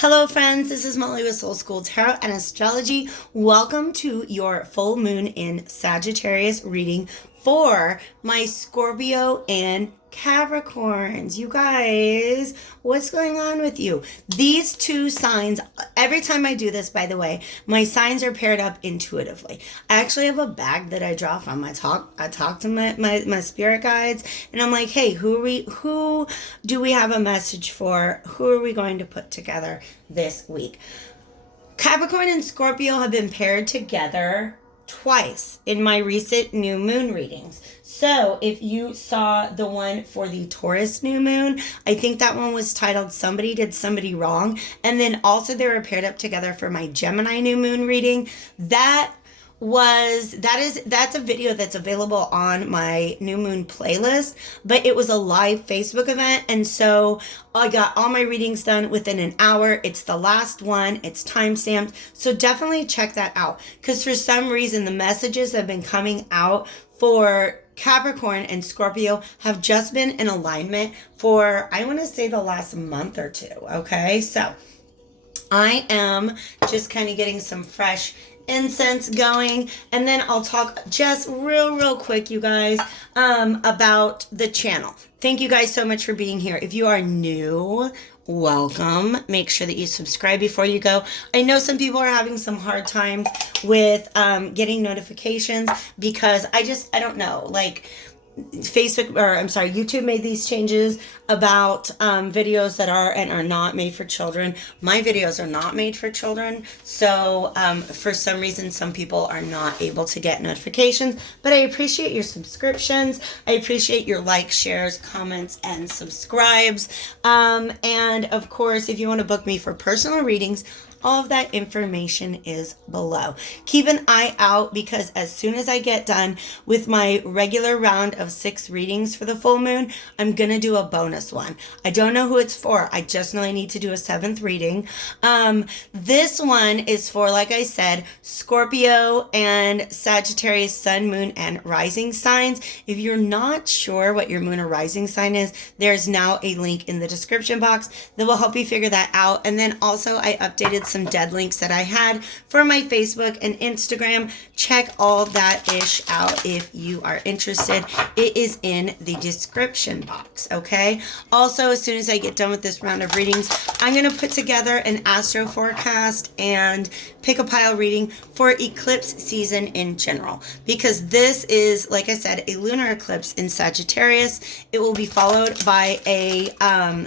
Hello friends, this is Molly with Soul School Tarot and Astrology. Welcome to your full moon in Sagittarius reading for my Scorpio and Capricorns. You guys, what's going on with you? These two signs, every time I do this, by the way, my signs are paired up intuitively. I actually have a bag that I draw from. I talk to my spirit guides, and I'm like, hey, who do we have a message for? Who are we going to put together this week? Capricorn and Scorpio have been paired together twice in my recent new moon readings. So if you saw the one for the Taurus new moon, I think that one was titled Somebody Did Somebody Wrong. And then also they were paired up together for my Gemini new moon reading. That's a video that's available on my new moon playlist, but it was a live Facebook event, and so I got all my readings done within an hour. It's the last one, it's time stamped, so definitely check that out, because for some reason the messages that have been coming out for Capricorn and Scorpio have just been in alignment for, I want to say, the last month or two. Okay, so I am just kind of getting some fresh incense going, and then I'll talk just real quick, you guys, about the channel. Thank you guys so much for being here. If you are new, welcome. Make sure that you subscribe before you go. I know some people are having some hard times with getting notifications because I don't know, like YouTube made these changes about videos that are and are not made for children. My videos are not made for children, so for some reason some people are not able to get notifications, but I appreciate your subscriptions. I appreciate your likes, shares, comments, and subscribes, and of course, if you want to book me for personal readings, all of that information is below. Keep an eye out, because as soon as I get done with my regular round of 6 readings for the full moon, I'm going to do a bonus one. I don't know who it's for. I just know I need to do a 7th reading. This one is for, like I said, Scorpio and Sagittarius sun, moon, and rising signs. If you're not sure what your moon or rising sign is, there's now a link in the description box that will help you figure that out. And then also I updated some dead links that I had for my Facebook and Instagram. Check all that ish out if you are interested. It is in the description box, okay? Also, as soon as I get done with this round of readings, I'm going to put together an astro forecast and pick a pile reading for eclipse season in general, because this is, like I said, a lunar eclipse in Sagittarius. It will be followed by a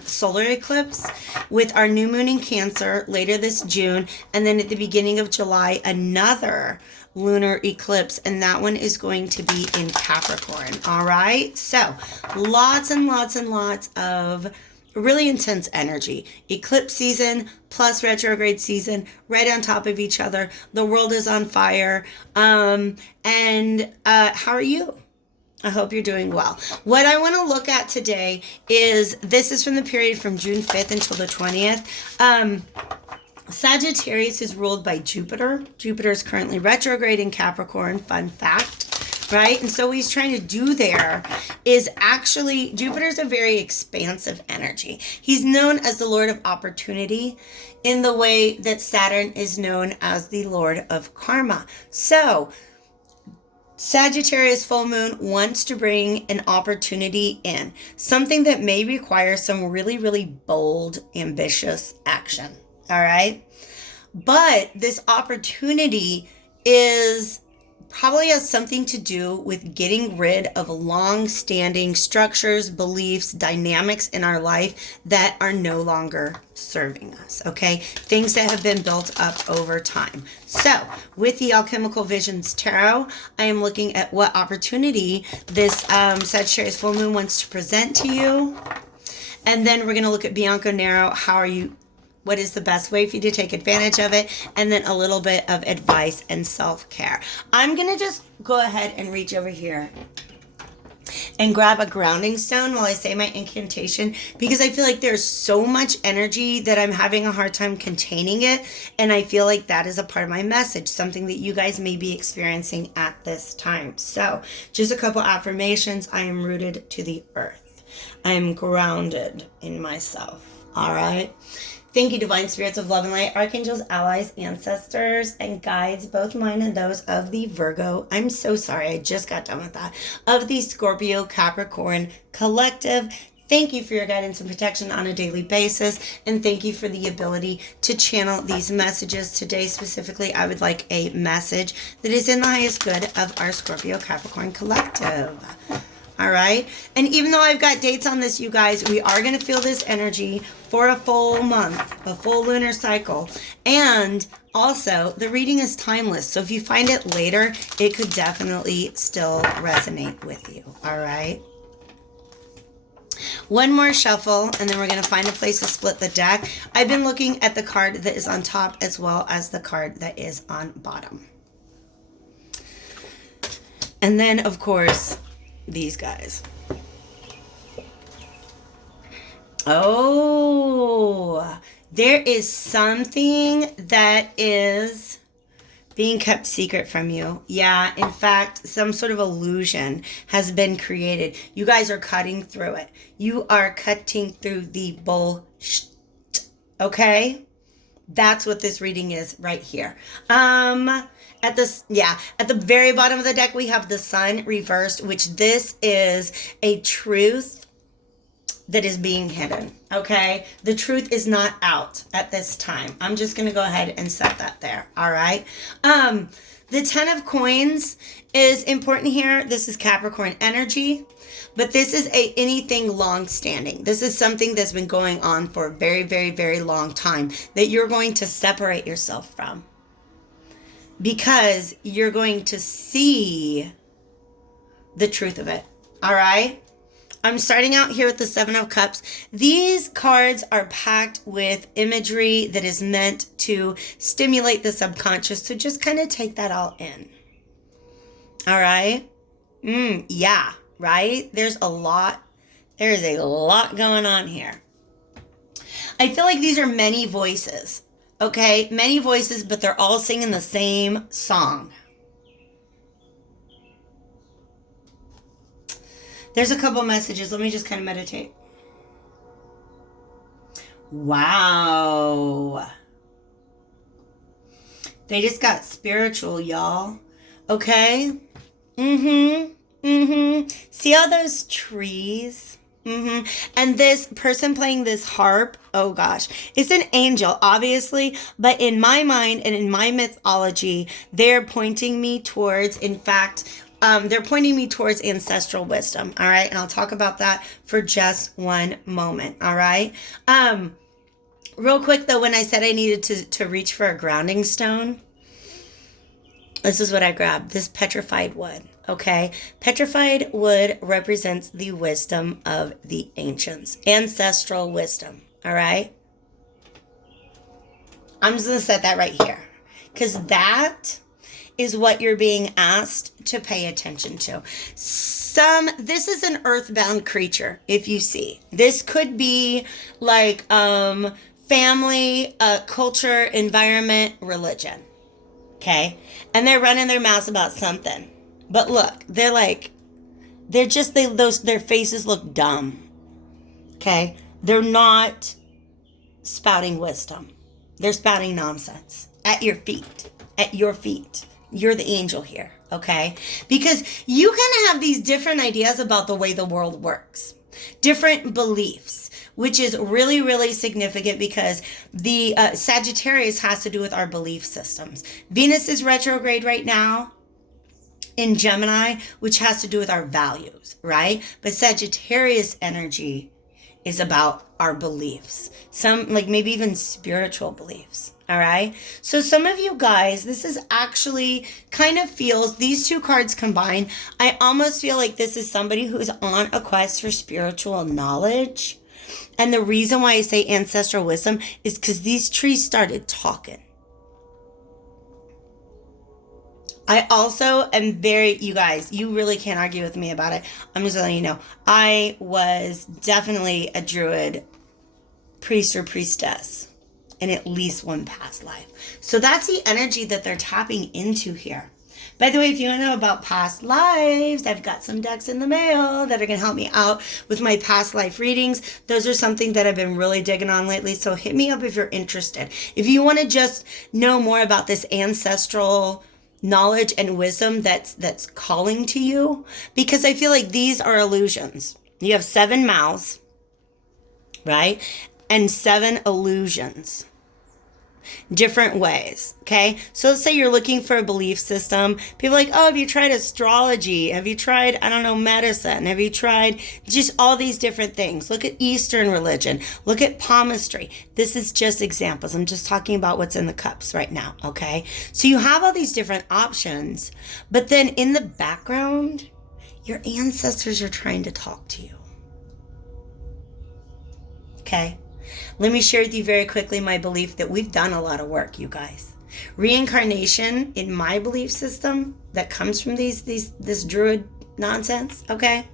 solar eclipse with our new moon in Cancer later this June, and then at the beginning of July, another lunar eclipse, and that one is going to be in Capricorn. All right, so lots and lots and lots of really intense energy. Eclipse season plus retrograde season right on top of each other. The world is on fire. How are you? I hope you're doing well. What I want to look at today is, this is from the period from June 5th until the 20th. Sagittarius is ruled by Jupiter. Jupiter is currently retrograde in Capricorn, fun fact, right? And so what he's trying to do there is actually, Jupiter's a very expansive energy. He's known as the Lord of Opportunity in the way that Saturn is known as the Lord of Karma. So Sagittarius full moon wants to bring an opportunity in, something that may require some really bold, ambitious action. All right. But this opportunity probably has something to do with getting rid of long-standing structures, beliefs, dynamics in our life that are no longer serving us, okay? Things that have been built up over time. So, with the Alchemical Visions Tarot, I am looking at what opportunity this Sagittarius full moon wants to present to you. And then we're going to look at Bianco Nero. What is the best way for you to take advantage of it? And then a little bit of advice and self-care. I'm going to just go ahead and reach over here and grab a grounding stone while I say my incantation, because I feel like there's so much energy that I'm having a hard time containing it. And I feel like that is a part of my message, something that you guys may be experiencing at this time. So just a couple affirmations. I am rooted to the earth. I am grounded in myself. All right. Thank you, divine spirits of love and light, archangels, allies, ancestors, and guides, both mine and those of the Virgo. I'm so sorry, I just got done with that. Of the Scorpio Capricorn collective. Thank you for your guidance and protection on a daily basis, and thank you for the ability to channel these messages. Today, specifically, I would like a message that is in the highest good of our Scorpio Capricorn collective. All right. And even though I've got dates on this, you guys, we are going to feel this energy for a full month, a full lunar cycle. And also, the reading is timeless. So if you find it later, it could definitely still resonate with you. All right. One more shuffle, and then we're going to find a place to split the deck. I've been looking at the card that is on top as well as the card that is on bottom. And then, of course, these guys. Oh, there is something that is being kept secret from you. Yeah, in fact, some sort of illusion has been created. You guys are cutting through it. You are cutting through the bullshit. Okay? That's what this reading is right here. At the very bottom of the deck, we have the Sun reversed, which this is a truth that is being hidden, okay? The truth is not out at this time. I'm just going to go ahead and set that there, all right? The Ten of Coins is important here. This is Capricorn energy, but this is anything long-standing. This is something that's been going on for a very, very, very long time that you're going to separate yourself from, because you're going to see the truth of it, all right? I'm starting out here with the Seven of Cups. These cards are packed with imagery that is meant to stimulate the subconscious, so just kind of take that all in, all right? Yeah, right? There's a lot going on here. I feel like these are many voices. Okay, many voices, but they're all singing the same song. There's a couple messages. Let me just kind of meditate. Wow. They just got spiritual, y'all. Okay? See all those trees? And this person playing this harp, oh gosh, it's an angel, obviously, but in my mind and in my mythology, they're pointing me towards, in fact, they're pointing me towards ancestral wisdom, all right? And I'll talk about that for just one moment, all right? Real quick, though, when I said I needed to reach for a grounding stone, this is what I grabbed, this petrified wood. Okay, petrified wood represents the wisdom of the ancients, ancestral wisdom. All right, I'm just gonna set that right here, because that is what you're being asked to pay attention to. This is an earthbound creature. If you see, this could be like family, culture, environment, religion. Okay, and they're running their mouths about something. But look, their faces look dumb. Okay? They're not spouting wisdom. They're spouting nonsense at your feet. At your feet. You're the angel here, okay? Because you kind of have these different ideas about the way the world works. Different beliefs, which is really, really significant because the Sagittarius has to do with our belief systems. Venus is retrograde right now in Gemini, which has to do with our values, right? But Sagittarius energy is about our beliefs. Some, like maybe even spiritual beliefs, all right? So some of you guys, this is actually kind of feels, these two cards combined, I almost feel like this is somebody who is on a quest for spiritual knowledge. And the reason why I say ancestral wisdom is because these trees started talking. I also am you guys, you really can't argue with me about it. I'm just letting you know, I was definitely a druid, priest or priestess in at least one past life. So that's the energy that they're tapping into here. By the way, if you want to know about past lives, I've got some decks in the mail that are going to help me out with my past life readings. Those are something that I've been really digging on lately. So hit me up if you're interested. If you want to just know more about this ancestral knowledge and wisdom that's calling to you, because I feel like these are illusions. You have 7 mouths, right? And 7 illusions. Different ways, okay? So let's say you're looking for a belief system. People are like, oh, have you tried astrology? Have you tried, I don't know, medicine? Have you tried just all these different things? Look at Eastern religion. Look at palmistry. This is just examples. I'm just talking about what's in the cups right now, okay? So you have all these different options, but then in the background, your ancestors are trying to talk to you, okay? Let me share with you very quickly my belief that we've done a lot of work, you guys. Reincarnation, in my belief system, that comes from this druid nonsense, okay,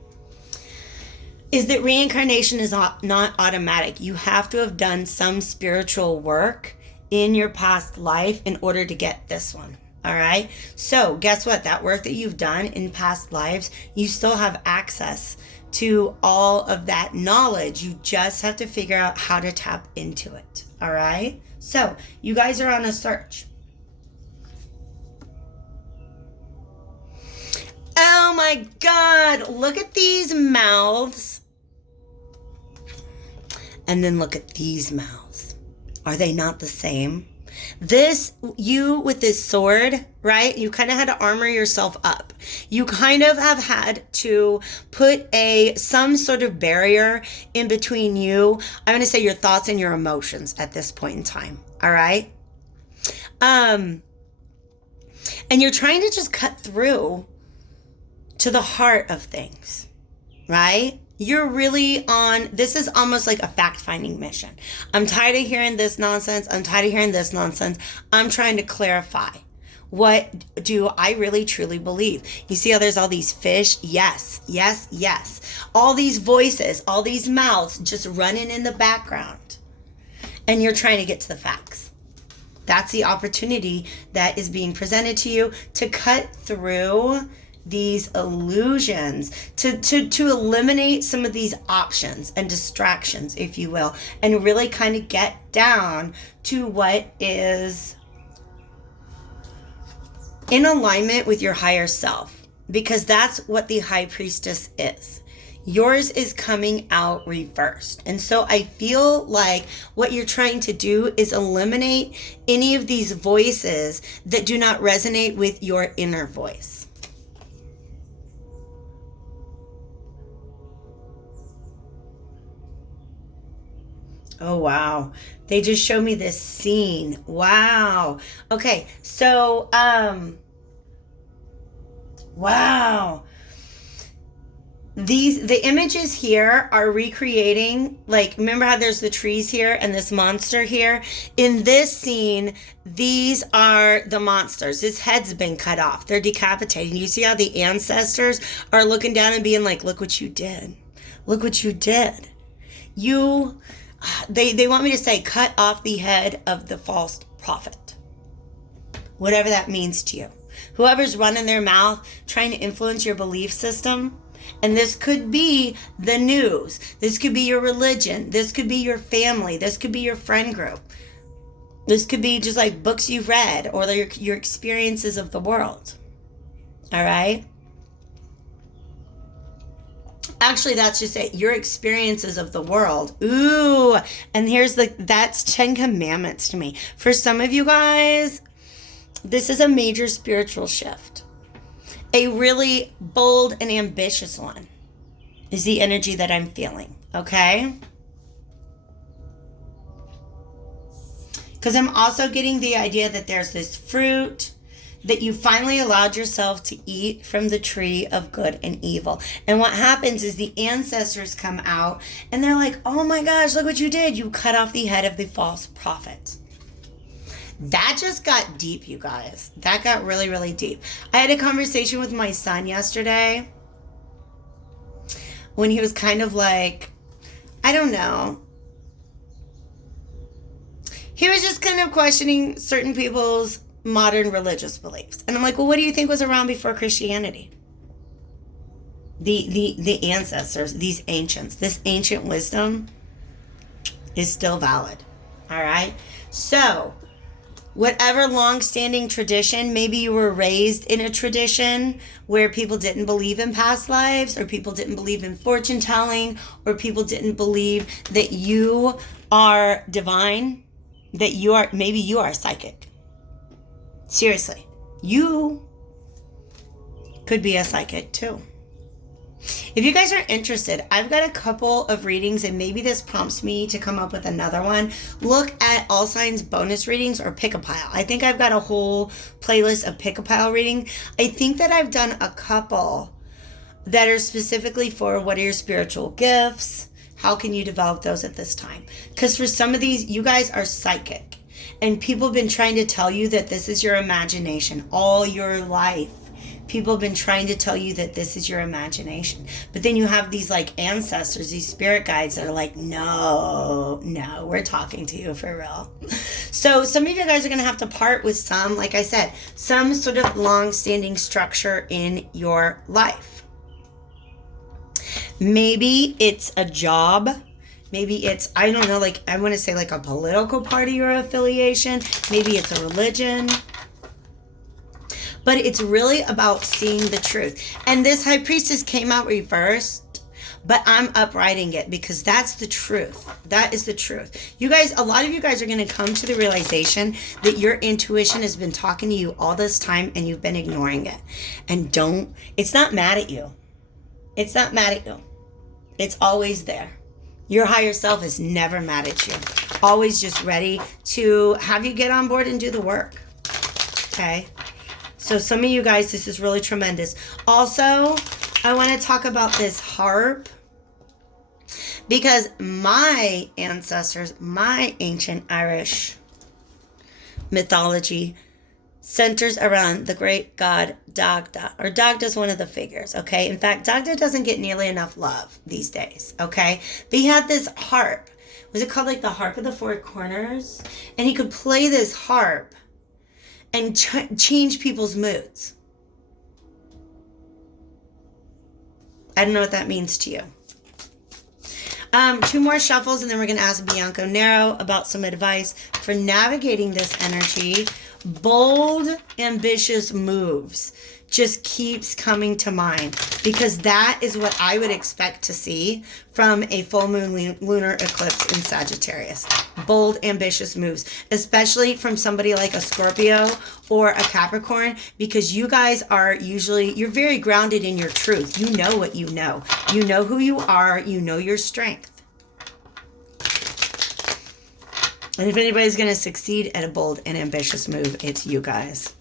is that reincarnation is not automatic. You have to have done some spiritual work in your past life in order to get this one. All right. So guess what? That work that you've done in past lives, you still have access to all of that knowledge. You just have to figure out how to tap into it. All right. So you guys are on a search. Oh my God. Look at these mouths. And then look at these mouths. Are they not the same? This, you with this sword, right? You kind of had to armor yourself up. You kind of have had to put some sort of barrier in between you. I'm going to say your thoughts and your emotions at this point in time. All right. And you're trying to just cut through to the heart of things, right? You're really on, this is almost like a fact-finding mission. I'm tired of hearing this nonsense. I'm tired of hearing this nonsense. I'm trying to clarify. What do I really truly believe? You see how there's all these fish? Yes, yes, yes. All these voices, all these mouths just running in the background. And you're trying to get to the facts. That's the opportunity that is being presented to you to cut through these illusions, to eliminate some of these options and distractions, if you will, and really kind of get down to what is in alignment with your higher self, because that's what the high priestess is. Yours is coming out reversed. And so I feel like what you're trying to do is eliminate any of these voices that do not resonate with your inner voice. Oh, wow. They just showed me this scene. Wow. Okay. So, wow. The images here are recreating, like, remember how there's the trees here and this monster here? In this scene, these are the monsters. His head's been cut off. They're decapitated. You see how the ancestors are looking down and being like, look what you did. Look what you did. They want me to say, cut off the head of the false prophet. Whatever that means to you. Whoever's running their mouth, trying to influence your belief system. And this could be the news. This could be your religion. This could be your family. This could be your friend group. This could be just like books you've read or your experiences of the world. All right? Actually, that's just it. Your experiences of the world. Ooh. And that's 10 Commandments to me. For some of you guys, this is a major spiritual shift. A really bold and ambitious one is the energy that I'm feeling. Okay? Because I'm also getting the idea that there's this fruit that you finally allowed yourself to eat from the tree of good and evil. And what happens is the ancestors come out and they're like, oh my gosh, look what you did. You cut off the head of the false prophet. That just got deep, you guys. That got really, really deep. I had a conversation with my son yesterday when he was kind of like, I don't know. He was just kind of questioning certain people's modern religious beliefs. And I'm like, well, what do you think was around before Christianity? The ancestors, these ancients, this ancient wisdom is still valid. All right. So whatever long-standing tradition, maybe you were raised in a tradition where people didn't believe in past lives, or people didn't believe in fortune telling, or people didn't believe that you are divine, that maybe you are psychic. Seriously, you could be a psychic too. If you guys are interested, I've got a couple of readings, and maybe this prompts me to come up with another one. Look at All Signs bonus readings or Pick a Pile. I think I've got a whole playlist of Pick a Pile reading. I think that I've done a couple that are specifically for what are your spiritual gifts? How can you develop those at this time? Because for some of these, you guys are psychic, and people have been trying to tell you that this is your imagination all your life. People have been trying to tell you that this is your imagination. But then you have these like ancestors, these spirit guides that are like, no, we're talking to you for real. So some of you guys are going to have to part with some, like I said, some sort of long-standing structure in your life. Maybe it's a job. Maybe it's, I don't know, like I want to say like a political party or affiliation. Maybe it's a religion. But it's really about seeing the truth. And this High Priestess came out reversed, but I'm upwriting it because that's the truth. That is the truth. You guys, a lot of you guys are going to come to the realization that your intuition has been talking to you all this time and you've been ignoring it. And it's not mad at you. It's not mad at you. It's always there. Your higher self is never mad at you. Always just ready to have you get on board and do the work. Okay? So some of you guys, this is really tremendous. Also, I want to talk about this harp because my ancestors, my ancient Irish mythology centers around the great god Dagda, or Dagda is one of the figures, okay? In fact, Dagda doesn't get nearly enough love these days, okay? But he had this harp. Was it called like the Harp of the Four Corners? And he could play this harp and change people's moods. I don't know what that means to you. Two more shuffles, and then we're going to ask Bianco Nero about some advice for navigating this energy. Bold, ambitious moves just keeps coming to mind because that is what I would expect to see from a full moon lunar eclipse in Sagittarius. Bold, ambitious moves, especially from somebody like a Scorpio or a Capricorn, because you guys are usually, you're very grounded in your truth. You know what you know. You know who you are. You know your strength. And if anybody's going to succeed at a bold and ambitious move, it's you guys.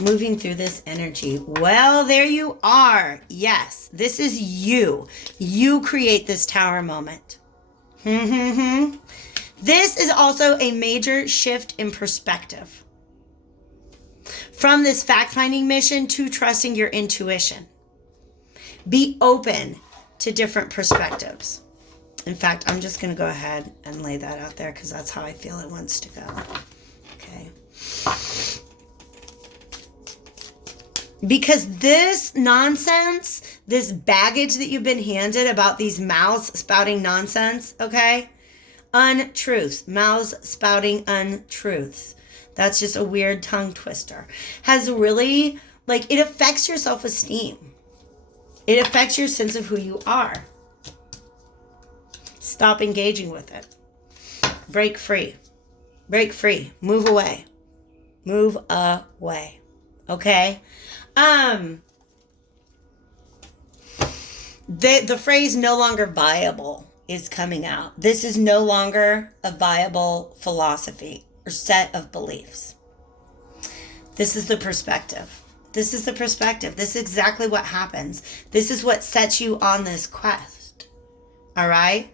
Moving through this energy. Well, there you are. Yes, this is you. You create this tower moment. This is also a major shift in perspective. From this fact-finding mission to trusting your intuition. Be open to different perspectives. In fact, I'm just going to go ahead and lay that out there because that's how I feel it wants to go. Okay. Because this nonsense, this baggage that you've been handed about these mouths spouting nonsense, okay? Untruths, mouths spouting untruths. That's just a weird tongue twister. Has really, like, it affects your self-esteem. It affects your sense of who you are. Stop engaging with it. Break free. Break free. Move away. Move away. Okay? The phrase no longer viable is coming out. This is no longer a viable philosophy or set of beliefs. This is the perspective. This is the perspective. This is exactly what happens. This is what sets you on this quest. All right?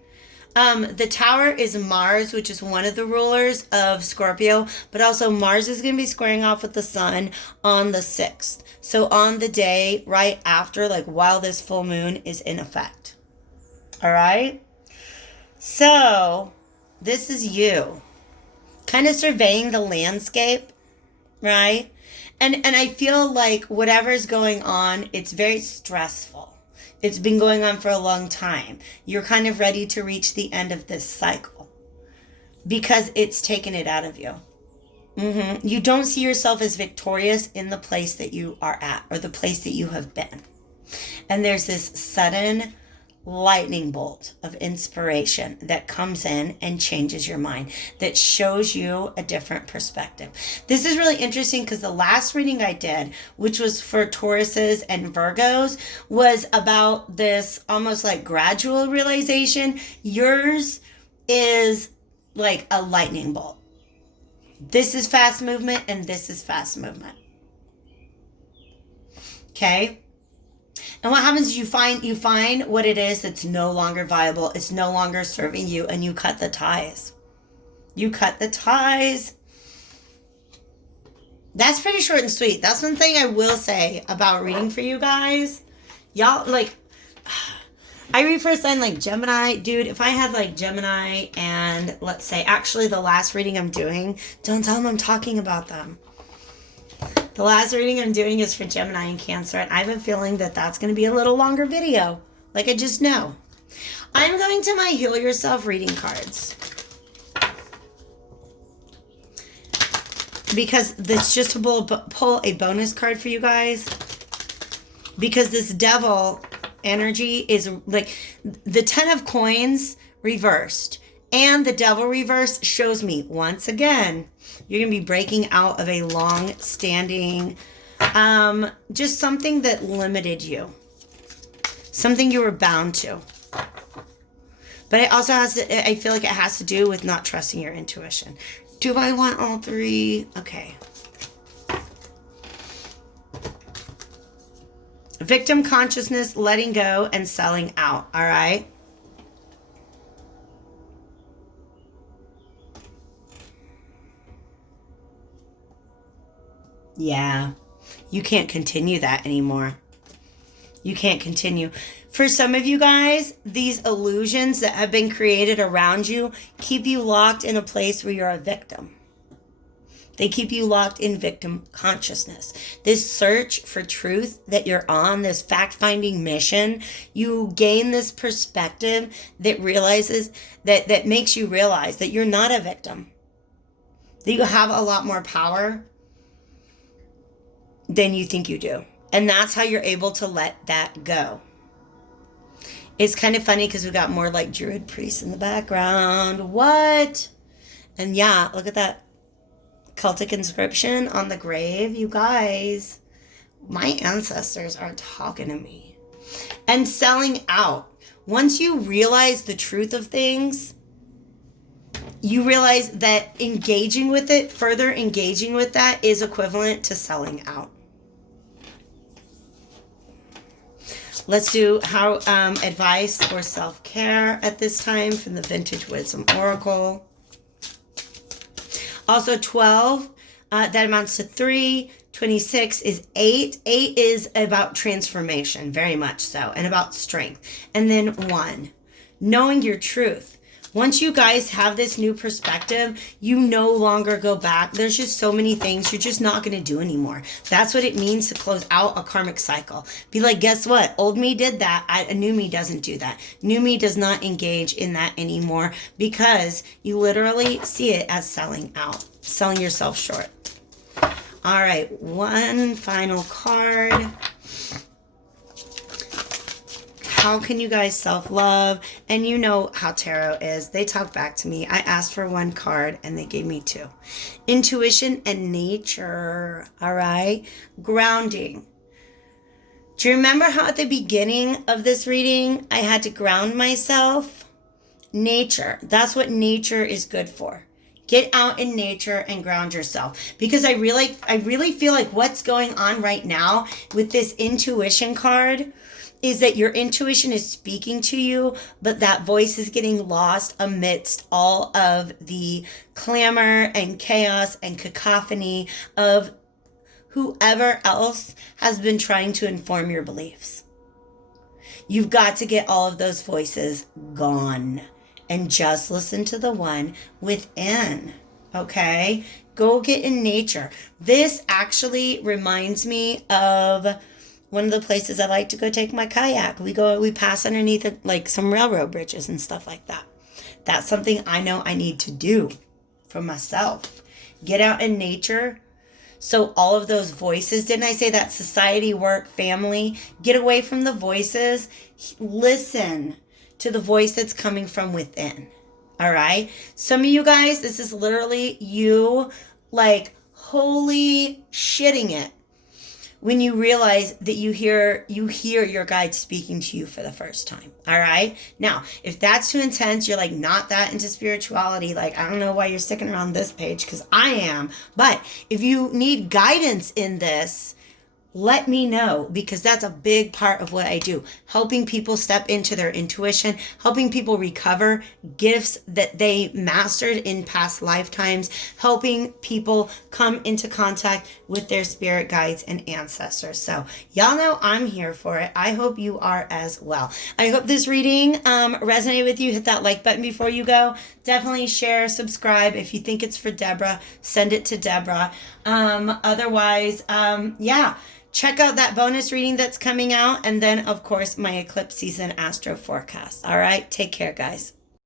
The tower is Mars, which is one of the rulers of Scorpio, but also Mars is going to be squaring off with the sun on the 6th. So on the day right after, like while this full moon is in effect. All right? So, this is you kind of surveying the landscape, right? And I feel like whatever's going on, it's very stressful. It's been going on for a long time. You're kind of ready to reach the end of this cycle because it's taken it out of you. You don't see yourself as victorious in the place that you are at or the place that you have been. And there's this sudden lightning bolt of inspiration that comes in and changes your mind, that shows you a different perspective. This is really interesting because the last reading I did, which was for Tauruses and Virgos, was about this almost like gradual realization. Yours is like a lightning bolt. This is fast movement and this is fast movement. Okay? And what happens is you find what it is that's no longer viable. It's no longer serving you, and you cut the ties. You cut the ties. That's pretty short and sweet. That's one thing I will say about reading for you guys. Y'all, like, I read for a sign like Gemini. Dude, if I had like Gemini and let's say, actually the last reading I'm doing, don't tell them I'm talking about them. The last reading I'm doing is for Gemini and Cancer, and I have a feeling that that's going to be a little longer video. Like, I just know. I'm going to my Heal Yourself reading cards. Because that's just to pull a bonus card for you guys. Because this devil energy is like the 10 of coins reversed. And the devil reverse shows me once again, you're going to be breaking out of a long-standing, just something that limited you. Something you were bound to. But it also I feel like it has to do with not trusting your intuition. Do I want all three? Okay. Victim consciousness, letting go, and selling out. All right. Yeah, you can't continue that anymore. You can't continue. For some of you guys, these illusions that have been created around you keep you locked in a place where you're a victim. They keep you locked in victim consciousness. This search for truth that you're on, this fact-finding mission, you gain this perspective that realizes, that makes you realize that you're not a victim. That you have a lot more power than you think you do. And that's how you're able to let that go. It's kind of funny because we got more like druid priests in the background. What? And yeah, look at that Celtic inscription on the grave. You guys, my ancestors are talking to me. And selling out. Once you realize the truth of things, you realize that engaging with it, further engaging with that is equivalent to selling out. Let's do how advice or self-care at this time from the Vintage Wisdom Oracle. Also 12, that amounts to 3. 26 is 8. 8 is about transformation, very much so, and about strength. And then 1, knowing your truth. Once you guys have this new perspective, you no longer go back. There's just so many things you're just not going to do anymore. That's what it means to close out a karmic cycle. Be like, guess what? Old me did that. New me doesn't do that. New me does not engage in that anymore because you literally see it as selling out, selling yourself short. All right, one final card. How can you guys self-love? And you know how tarot is. They talk back to me. I asked for 1 card and they gave me 2. Intuition and nature. All right. Grounding. Do you remember how at the beginning of this reading, I had to ground myself? Nature. That's what nature is good for. Get out in nature and ground yourself. Because I really feel like what's going on right now with this intuition card is that your intuition is speaking to you, but that voice is getting lost amidst all of the clamor and chaos and cacophony of whoever else has been trying to inform your beliefs. You've got to get all of those voices gone. and just listen to the one within. Okay? Go get in nature. This actually reminds me of one of the places I like to go take my kayak. We pass underneath like some railroad bridges and stuff like that. That's something I know I need to do for myself. Get out in nature. So all of those voices, didn't I say that society, work, family? Get away from the voices. Listen to the voice that's coming from within. All right? Some of you guys, this is literally you like holy shitting it when you realize that you hear your guide speaking to you for the first time. All right? Now, if that's too intense, you're like not that into spirituality, like I don't know why you're sticking around this page, because I am. But if you need guidance in this, let me know, because that's a big part of what I do. Helping people step into their intuition, helping people recover gifts that they mastered in past lifetimes, helping people come into contact with their spirit guides and ancestors. So y'all know I'm here for it. I hope you are as well. I hope this reading resonated with you. Hit that like button before you go. Definitely share, subscribe. If you think it's for Deborah, send it to Deborah. Otherwise, yeah. Check out that bonus reading that's coming out. And then, of course, my eclipse season astro forecast. All right. Take care, guys.